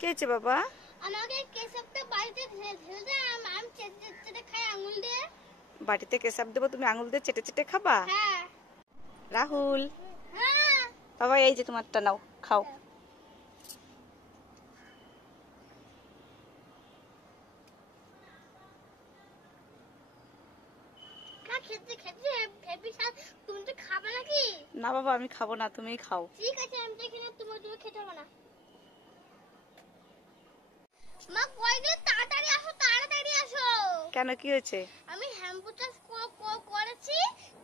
কে হয়েছে বাবা? আমাকে কেশবটা বাড়িতে ঢেলে দে, আমি চেটে চেটে খাই আঙুল দিয়ে। বাড়িতে কেশব দেবো, তুমি আঙুল দিয়ে চেটে চেটে খাবা? হ্যাঁ। রাহুল, হ্যাঁ বাবা এই যে তোমারটা নাও, খাও। খেতে খেতে হেভি স্বাদ। তুমি তো খাবে নাকি? না বাবা, আমি খাবো না, তুমিই খাও। ঠিক আছে, আমি দেখি না, তুমি খেতে হবে না। মা কয়দিন তাড়াতাড়ি আসো, তাড়াতাড়ি আসো। কেন, কি হয়েছে? আমি শ্যাম্পু চাষ করেছি,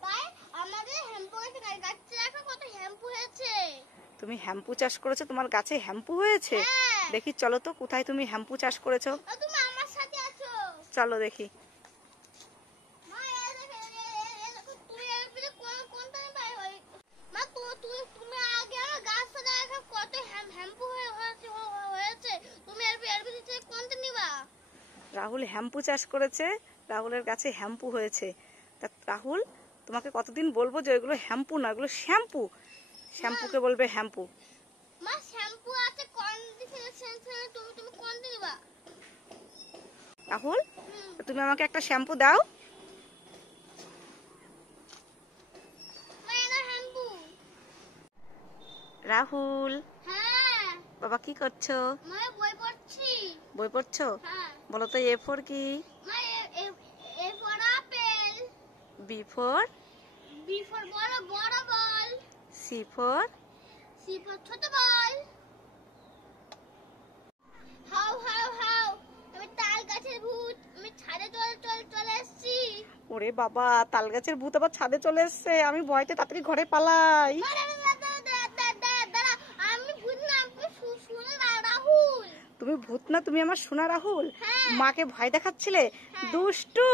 তাই আমাদের শ্যাম্পু গাছে রাখা কত শ্যাম্পু হয়েছে। তুমি হ্যাম্পু চাষ করেছো? তোমার গাছে হ্যাম্পু হয়েছে? হ্যাঁ। দেখি চলো তো, কোথায় তুমি হ্যাম্পু চাষ করেছো? তুমি আমার সাথে আছো। চলো দেখি। মা তুমি এর ভিতরে কোনটা পাই হয়? মা তুমি আগে আমার গাছটা দেখা কত শ্যাম্পু হয়েছে, তুমি এর ভিতরে কোনটা নিবা? রাহুল হ্যাম্পু চাষ করেছে, রাহুলের গাছে হ্যাম্পু হয়েছে। তা রাহুল, তোমাকে কতদিন বলবো যে এগুলো হ্যাম্পু না, এগুলো শ্যাম্পু। শ্যাম্পুকে বলবে হ্যাম্পু। মা শ্যাম্পু আছে কন্ডিশনার, তুমি কোনটা নিবা? রাহুল, তুমি আমাকে একটা শ্যাম্পু দাও। মা এটা শ্যাম্পু। রাহুল, হ্যাঁ। বাবা কি করছো? মা বই পড়ছি। বই পড়ছো? হ্যাঁ। বলো তো, এ ফর কি? মা A for apple. B for? B for বড় বড় বল। C for? সি ফর ছোট বল। হাউ হাউ হাউ, আমি তাল গাছের ভূত, আমি ছাদে চলে এসেছি। ওরে বাবা, তাল গাছের ভূত আবার ছাদে চলে এসছে, আমি ভয়তে তাড়াতাড়ি ঘরে পালাই। আমি ভূত না, আমি শুনে রাহুল। তুমি ভূত না, তুমি আমার সোনা রাহুল। হ্যাঁ। মাকে ভয় দেখাচ্ছিলে? হ্যাঁ। দুষ্টু।